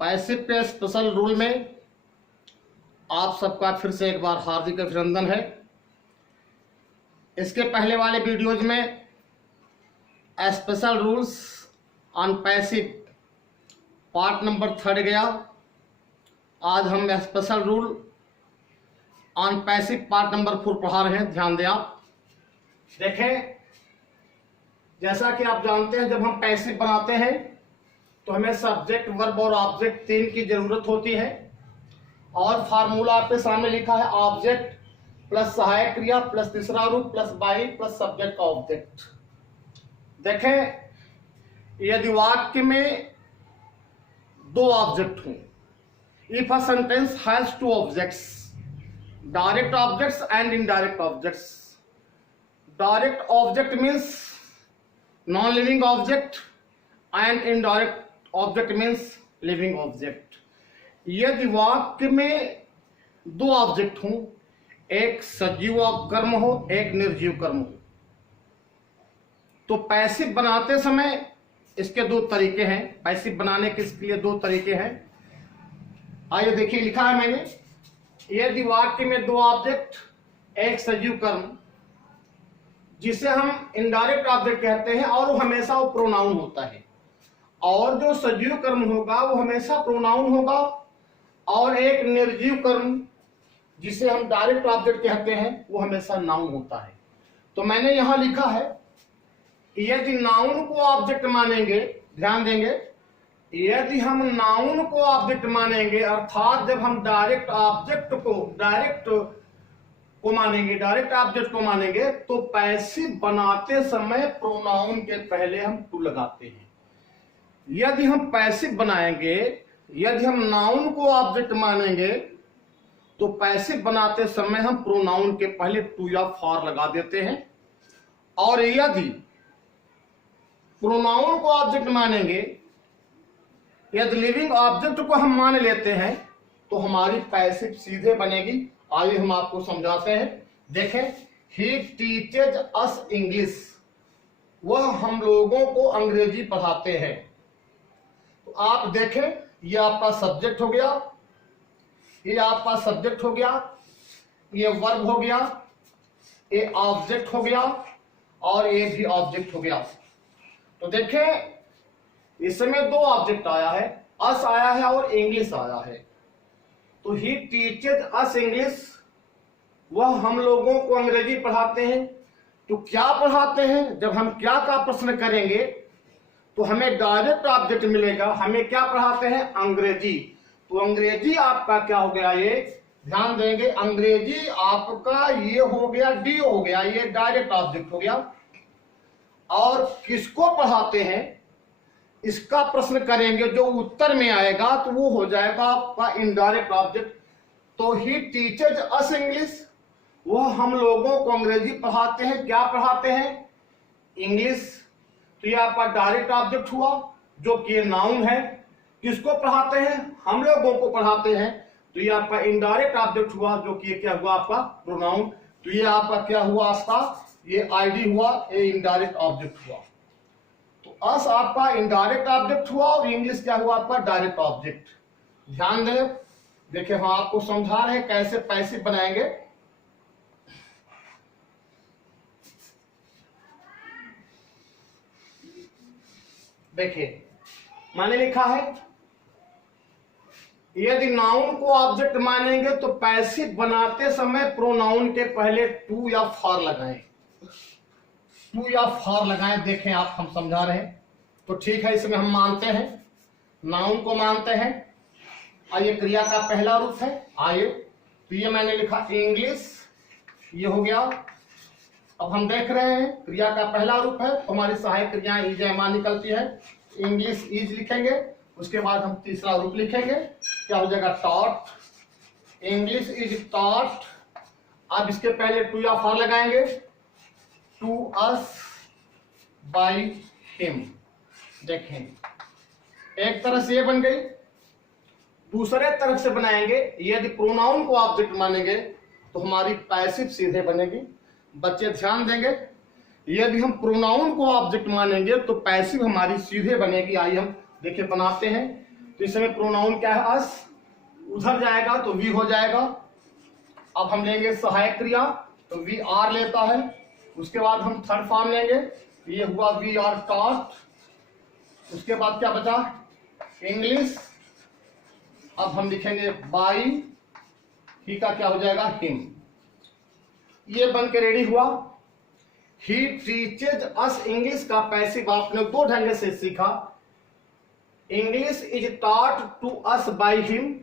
Passive के special rule में आप सबका फिर से एक बार हार्दिक अभिनंदन है। इसके पहले वाले वीडियोज में special rules on passive part number 3 गया। आज हम special rule on passive part number 4 पढ़ा रहे हैं। ध्यान दें, आप देखें, जैसा कि आप जानते हैं, जब हम पैसिव बनाते हैं तो हमें सब्जेक्ट, वर्ब और ऑब्जेक्ट 3 की जरूरत होती है। और फार्मूला आपके सामने लिखा है, ऑब्जेक्ट प्लस सहायक क्रिया प्लस तीसरा रूप प्लस बाई प्लस सब्जेक्ट का ऑब्जेक्ट। देखें, यदि वाक्य में 2 ऑब्जेक्ट हों, if a sentence has 2 objects, direct objects and indirect objects. Direct object means non living object and indirect object means living object. यदि वाक्य में 2 ऑब्जेक्ट हों, एक सजीव कर्म हो, एक निर्जीव कर्म हो, तो पैसिव बनाते समय इसके 2 तरीके हैं। पैसिव बनाने के इसके लिए 2 तरीके हैं। आइए देखिए, लिखा है मैंने, यदि वाक्य में 2 ऑब्जेक्ट, एक सजीव कर्म जिसे हम इनडायरेक्ट ऑब्जेक्ट कहते हैं, और वो हमेशा वो प्रोनाउन होता है, और जो सजीव कर्म होगा वो हमेशा प्रोनाउन होगा, और एक निर्जीव कर्म जिसे हम डायरेक्ट ऑब्जेक्ट कहते हैं वो हमेशा नाउन होता है। तो मैंने यहां लिखा है, यदि नाउन को ऑब्जेक्ट मानेंगे, ध्यान देंगे, यदि हम नाउन को ऑब्जेक्ट मानेंगे, अर्थात जब हम डायरेक्ट ऑब्जेक्ट को मानेंगे, डायरेक्ट ऑब्जेक्ट को मानेंगे, तो पैसिव बनाते समय प्रोनाउन के पहले हम टू लगाते हैं। यदि हम पैसिव बनाएंगे, यदि हम नाउन को ऑब्जेक्ट मानेंगे, तो पैसिव बनाते समय हम प्रोनाउन के पहले टू या फॉर लगा देते हैं। और यदि प्रोनाउन को ऑब्जेक्ट मानेंगे, यदि लिविंग ऑब्जेक्ट को हम मान लेते हैं, तो हमारी पैसिव सीधे बनेगी। आइए हम आपको समझाते हैं। देखें, ही टीचेज अस इंग्लिश, वह हम लोगों को अंग्रेजी पढ़ाते हैं। तो आप देखें, ये आपका सब्जेक्ट हो गया, ये आपका सब्जेक्ट हो गया, ये वर्ब हो गया, ये ऑब्जेक्ट हो गया, और ये भी ऑब्जेक्ट हो गया। तो देखें, इसमें 2 ऑब्जेक्ट आया है, अस आया है और इंग्लिश आया है। तो ही टीचेज अस इंग्लिश, वह हम लोगों को अंग्रेजी पढ़ाते हैं। तो क्या पढ़ाते हैं? जब हम क्या का प्रश्न करेंगे तो हमें डायरेक्ट ऑब्जेक्ट मिलेगा। हमें क्या पढ़ाते हैं? अंग्रेजी। तो अंग्रेजी आपका क्या हो गया? ये ध्यान देंगे, अंग्रेजी आपका ये हो गया, डी हो गया, ये डायरेक्ट ऑब्जेक्ट हो गया। और किसको पढ़ाते हैं इसका प्रश्न करेंगे, जो उत्तर में आएगा तो वो हो जाएगा आपका इनडायरेक्ट ऑब्जेक्ट। तो ही टीचर्स अस इंग्लिश, वह हम लोगों को अंग्रेजी पढ़ाते हैं। क्या पढ़ाते हैं? इंग्लिश। तो ये आपका डायरेक्ट ऑब्जेक्ट हुआ, जो कि नाउन है। किसको पढ़ाते हैं? हम लोगों को पढ़ाते हैं। तो ये आपका इनडायरेक्ट ऑब्जेक्ट हुआ, जो कि क्या हुआ? आपका प्रोनाउन। तो ये आपका क्या हुआ? आपका ये आईडी हुआ, ये इनडायरेक्ट ऑब्जेक्ट हुआ। तो अस आपका इनडायरेक्ट ऑब्जेक्ट हुआ, और इंग्लिश क्या हुआ? आपका डायरेक्ट ऑब्जेक्ट। ध्यान दें, देखिए हम आपको समझा रहे हैं कैसे पैसिव बनाएंगे। देखिए, मैंने लिखा है, यदि नाउन को ऑब्जेक्ट मानेंगे तो पैसिव बनाते समय प्रोनाउन के पहले टू या फॉर लगाएं। टू या फॉर लगाएं। देखें, आप हम समझा रहे हैं तो ठीक है, इसमें हम मानते हैं, नाउन को मानते हैं। आइए, क्रिया का पहला रूप है। आइए, तो ये मैंने लिखा इंग्लिश, ये हो गया। अब हम देख रहे हैं क्रिया का पहला रूप है, तो हमारी सहायक क्रियाएं इज एमा निकलती है। इंग्लिश इज लिखेंगे, उसके बाद हम तीसरा रूप लिखेंगे, क्या हो जाएगा? टॉट। English is taught. अब इसके पहले टू या फॉर लगाएंगे, टू अस बाय हिम। देखें, एक तरह से ये बन गई। दूसरे तरफ से बनाएंगे, यदि प्रोनाउन को ऑब्जेक्ट मानेंगे तो हमारी पैसिव सीधे बनेगी। बच्चे ध्यान देंगे, यदि हम प्रोनाउन को ऑब्जेक्ट मानेंगे तो पैसिव हमारी सीधे बनेगी। आइए हम देखिए बनाते हैं। तो इसमें प्रोनाउन क्या है अस, उधर जाएगा तो वी हो जाएगा। अब हम लेंगे सहायक क्रिया, तो वी आर लेता है। उसके बाद हम थर्ड फॉर्म लेंगे, ये हुआ वी आर टॉट। उसके बाद क्या बचा, इंग्लिश। अब हम लिखेंगे बाई, ही का क्या हो जाएगा, हिम। ये बन के रेडी हुआ। ही टीचेज अस इंग्लिश का पैसिव आपने दो ढंग से सीखा। English is taught to us by him,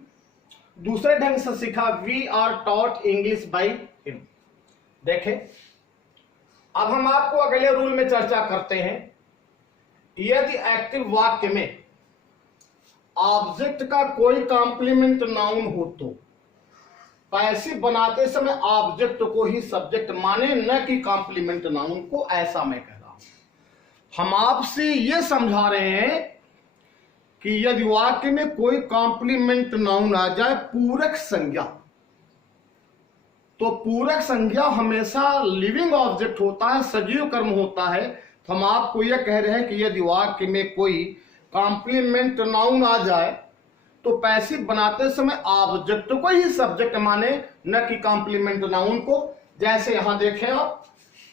दूसरे ढंग से सीखा we are taught English by him. देखें, अब हम आपको अगले रूल में चर्चा करते हैं। यदि एक्टिव वाक्य में ऑब्जेक्ट का कोई कॉम्प्लीमेंट नाउन हो तो पैसिव बनाते समय ऑब्जेक्ट को ही सब्जेक्ट माने, न कि कॉम्प्लीमेंट नाउन को, ऐसा मैं कह रहा हूं। हम आपसे यह समझा रहे हैं कि यदि वाक्य में कोई कॉम्प्लीमेंट नाउन आ जाए, पूरक संज्ञा, तो पूरक संज्ञा हमेशा लिविंग ऑब्जेक्ट होता है, सजीव कर्म होता है। तो हम आपको यह कह रहे हैं कि यदि वाक्य में कोई कॉम्प्लीमेंट नाउन आ जाए तो पैसिव बनाते समय ऑब्जेक्ट को ही सब्जेक्ट माने, न कि कॉम्प्लीमेंट नाउन को। जैसे यहां देखें आप,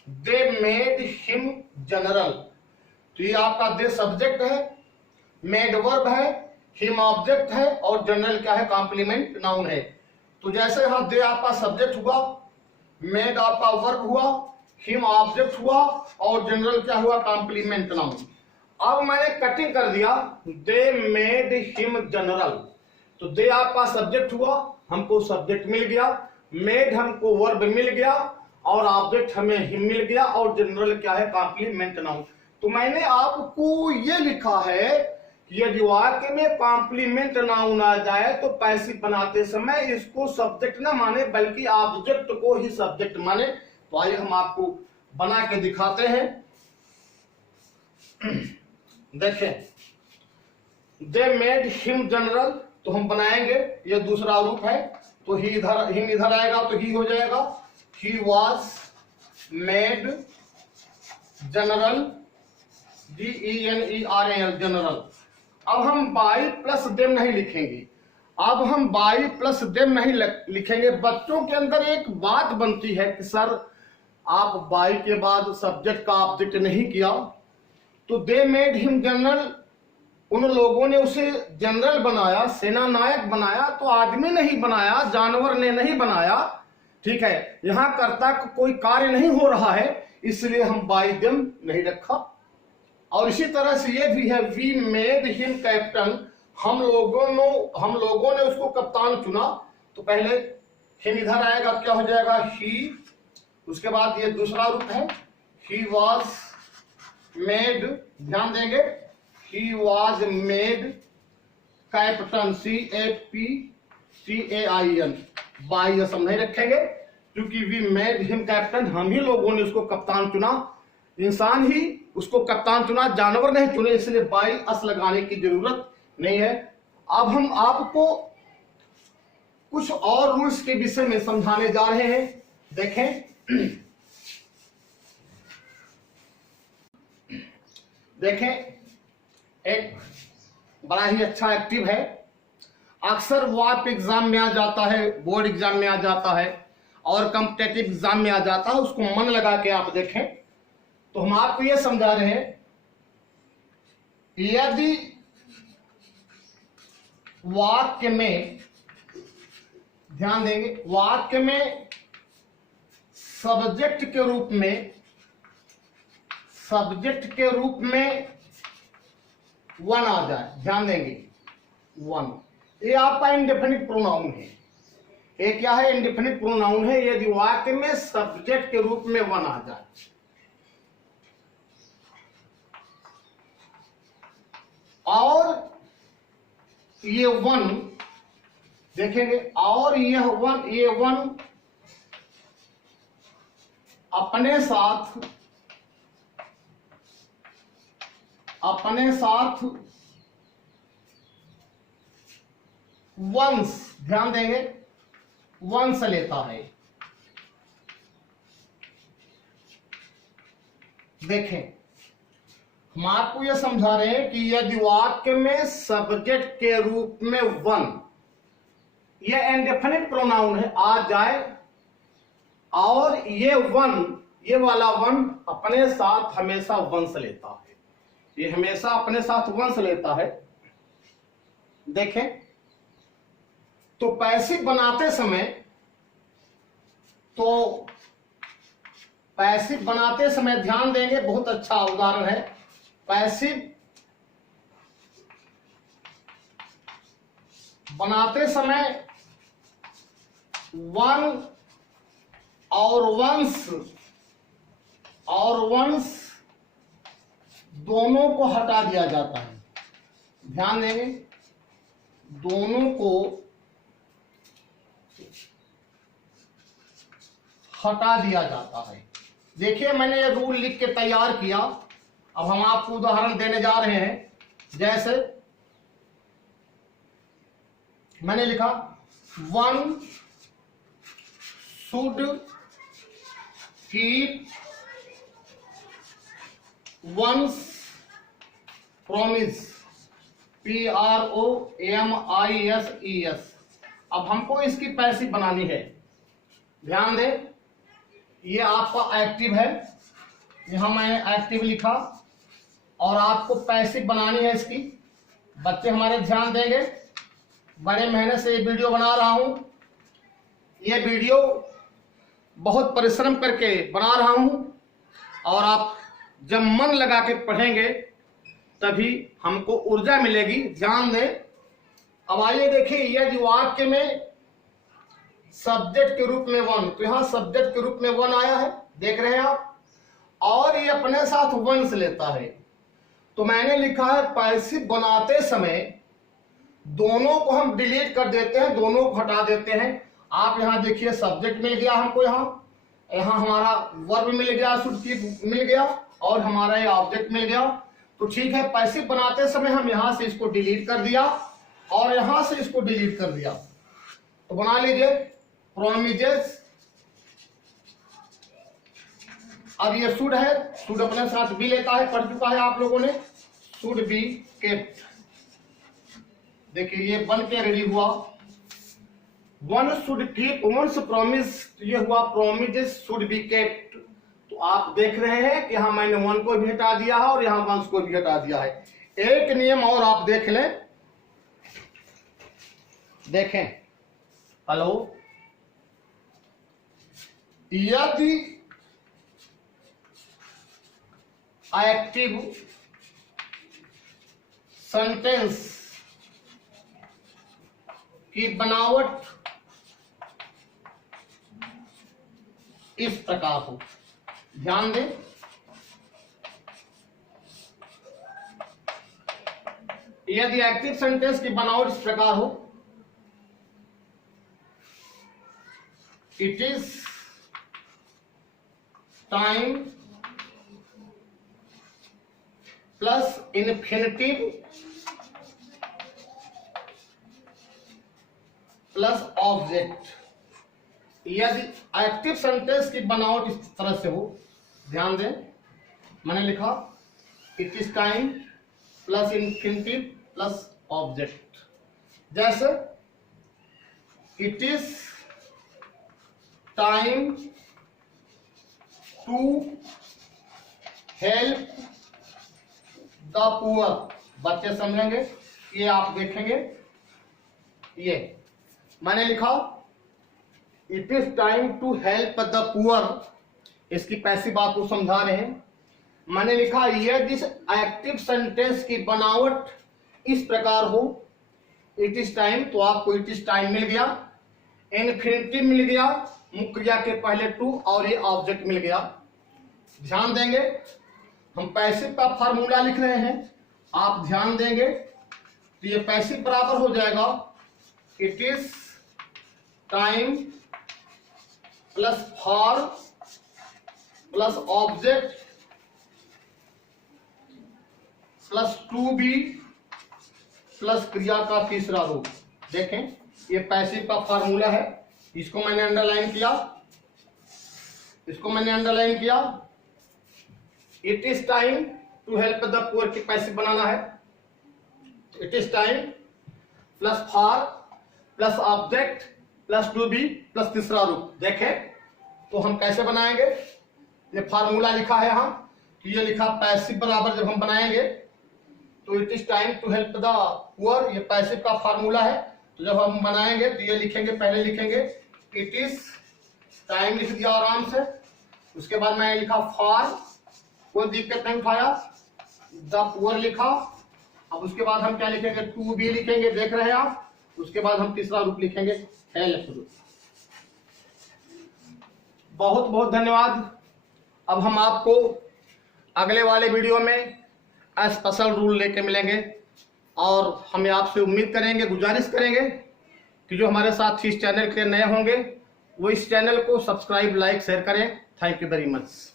दे मेड हिम जनरल, तो ये आपका दे सब्जेक्ट है, मेड वर्ब है, हिम ऑब्जेक्ट है और जनरल क्या है, कॉम्प्लीमेंट नाउन है। तो जैसे यहां दे आपका सब्जेक्ट हुआ, मेड आपका वर्ब हुआ, हिम ऑब्जेक्ट हुआ और जनरल क्या हुआ, कॉम्प्लीमेंट नाउन। अब मैंने कटिंग कर दिया, दे मेड हिम जनरल, तो दे आपका सब्जेक्ट हुआ, हमको सब्जेक्ट मिल गया, मेड हमको वर्ब मिल गया और ऑब्जेक्ट हमें हिम मिल गया और जनरल क्या है, कॉम्प्लीमेंट नाउन। तो मैंने आपको ये लिखा है कि यदि वाक्य में कॉम्प्लीमेंट नाउन आ जाए तो पैसिव बनाते समय इसको सब्जेक्ट ना माने बल्कि ऑब्जेक्ट को ही सब्जेक्ट माने। तो आइए हम आपको बना के दिखाते हैं। देखें, दे मेड हिम जनरल, तो हम बनाएंगे, ये दूसरा रूप है, तो ही इधर, हिम इधर आएगा तो ही हो जाएगा, he was made general, GENERAL general. अब हम बाई प्लस देम नहीं लिखेंगे, अब हम बाई प्लस देम नहीं लिखेंगे। बच्चों के अंदर एक बात बनती है कि सर आप बाई के बाद सब्जेक्ट का ऑब्जेक्ट नहीं किया, तो दे मेड हिम जनरल, उन लोगों ने उसे जनरल बनाया, सेना नायक बनाया, तो आदमी नहीं बनाया, जानवर ने नहीं बनाया। ठीक है, यहां कर्ता को कोई कार्य नहीं हो रहा है, इसलिए हम बाई देम नहीं रखा। और इसी तरह से ये भी है, वी मेड हिम कैप्टन, हम लोगों ने उसको कप्तान चुना, तो पहले हिम इधर आएगा, क्या हो जाएगा, ही। उसके बाद ये दूसरा रूप है, ही वॉज मेड, ध्यान देंगे, he was made captain, CAPTAIN, by Assam नहीं रखेंगे क्योंकि वी मेड हिम कैप्टन, हम ही लोगों ने उसको कप्तान चुना, इंसान ही उसको कप्तान चुना, जानवर नहीं चुने, इसलिए बाई अस लगाने की जरूरत नहीं है। अब हम आपको कुछ और रूल्स के विषय में समझाने जा रहे हैं। देखें, एक बड़ा ही अच्छा एक्टिव है, अक्सर वाप एग्जाम में आ जाता है, बोर्ड एग्जाम में आ जाता है और कॉम्पिटेटिव एग्जाम में आ जाता है, उसको मन लगा के आप देखें। तो हम आपको यह समझा रहे हैं, यदि वाक्य में, ध्यान देंगे, वाक्य में सब्जेक्ट के रूप में वन आ जाए, ध्यान देंगे, वन, ये आपका इंडेफिनिट प्रोनाउन है। ये क्या है, इंडेफिनिट प्रोनाउन है। यदि वाक्य में सब्जेक्ट के रूप में वन आ जाए, और ये वन देखेंगे, और ये वन अपने साथ वंस, ध्यान देंगे, वंस लेता है। देखें, हम आपको यह समझा रहे हैं कि यदि वाक्य में सब्जेक्ट के रूप में वन, यह इंडेफिनिट प्रोनाउन है, आ जाए और ये वन, ये वाला वन अपने साथ हमेशा वंश लेता है, ये हमेशा अपने साथ वंश लेता है। देखें तो पैसिव बनाते समय, तो पैसिव बनाते समय ध्यान देंगे, बहुत अच्छा उदाहरण है। पैसिव बनाते समय वन और वंश दोनों को हटा दिया जाता है। ध्यान देंगे, दोनों को हटा दिया जाता है। देखिए मैंने ये रूल लिख के तैयार किया, अब हम आपको उदाहरण देने जा रहे हैं। जैसे मैंने लिखा one should keep once promise, PROMISES। अब हमको इसकी पैसिव बनानी है। ध्यान दें, ये आपका एक्टिव है, यहां मैंने एक्टिव लिखा, और आपको पैसिव बनानी है इसकी। बच्चे हमारे ध्यान देंगे, बड़े मेहनत से ये वीडियो बना रहा हूं, ये वीडियो बहुत परिश्रम करके बना रहा हूं, और आप जब मन लगा के पढ़ेंगे तभी हमको ऊर्जा मिलेगी। ध्यान दें। अब आइए देखिए, यदि वाक्य में सब्जेक्ट के रूप में वन, तो यहां सब्जेक्ट के रूप में वन आया है, देख रहे हैं आप, और ये अपने साथ वंश लेता है। तो मैंने लिखा है पैसिव बनाते समय दोनों को हम डिलीट कर देते हैं, दोनों को हटा देते हैं। आप यहां देखिए सब्जेक्ट मिल गया हमको, यहां हमारा वर्ब मिल गया, शुड कीप मिल गया, और हमारा ये ऑब्जेक्ट मिल गया। तो ठीक है, पैसिव बनाते समय हम यहां से इसको डिलीट कर दिया और यहां से इसको डिलीट कर दिया। तो बना लीजिए प्रॉमिसेस। अब ये शुड है, शुड अपने साथ बी लेता है, पढ़ चुका है आप लोगों ने, शुड बी केप्ट। देखिए ये बन के रेडी हुआ, one should keep once promise, ये हुआ प्रॉमिसेस शुड बी केप्ट। तो आप देख रहे हैं कि यहां मैंने वन को भी हटा दिया है और यहां वंस को भी हटा दिया है। एक नियम और आप देख लें, देखें, हेलो, यदि एक्टिव सेंटेंस की बनावट इस प्रकार हो, ध्यान दें, यदि एक्टिव सेंटेंस की बनावट इस प्रकार हो, it is time plus infinitive plus object. यदि एक्टिव सेंटेंस की बनावट इस तरह से हो, ध्यान दें, मैंने लिखा it is time plus infinitive plus object. जैसे it is time to help the poor. बच्चे समझेंगे, ये आप देखेंगे, ये मैंने लिखा it is time to help the poor, इसकी पैसिव बात को समझा रहे हैं। मैंने लिखा यदि एक्टिव सेंटेंस की बनावट इस प्रकार हो, इट इज टाइम, तो आपको इट इज टाइम मिल गया, इन्फिनिटिव मिल गया, मुख्य क्रिया के पहले टू, और ये ऑब्जेक्ट मिल गया। ध्यान देंगे, हम पैसिव का फार्मूला लिख रहे हैं, आप ध्यान देंगे तो ये पैसिव बराबर हो जाएगा it is time plus for plus object plus to be plus क्रिया का तीसरा रूप। देखें ये पैसिव का फार्मूला है, इसको मैंने अंडरलाइन किया, इसको मैंने अंडरलाइन किया। It is time to help the poor की पैसिव बनाना है। It is time plus for plus object plus to be plus तीसरा रूप। देखें तो हम कैसे बनाएंगे, ये फार्मूला लिखा है यहाँ, तो ये लिखा पैसिव बराबर जब हम बनाएंगे तो it is time to help the poor, ये पैसिव का फार्मूला है। तो जब हम बनाएंगे तो ये लिखेंगे, पहले लिखेंगे इट इज टाइम, लिख दिया आराम से। उसके बाद मैंने लिखा फॉर, कोई दिक्कत नहीं उठाया, द पुअर लिखा। अब उसके बाद हम क्या लिखेंगे, टू बी लिखेंगे, देख रहे हैं आप। उसके बाद हम तीसरा रूप लिखेंगे हेल्प रूप। बहुत बहुत धन्यवाद। अब हम आपको अगले वाले वीडियो में स्पेशल रूल लेके मिलेंगे और हमें आपसे उम्मीद करेंगे, गुजारिश करेंगे कि जो हमारे साथ इस चैनल के नए होंगे वो इस चैनल को सब्सक्राइब, लाइक, शेयर करें। Thank you very much.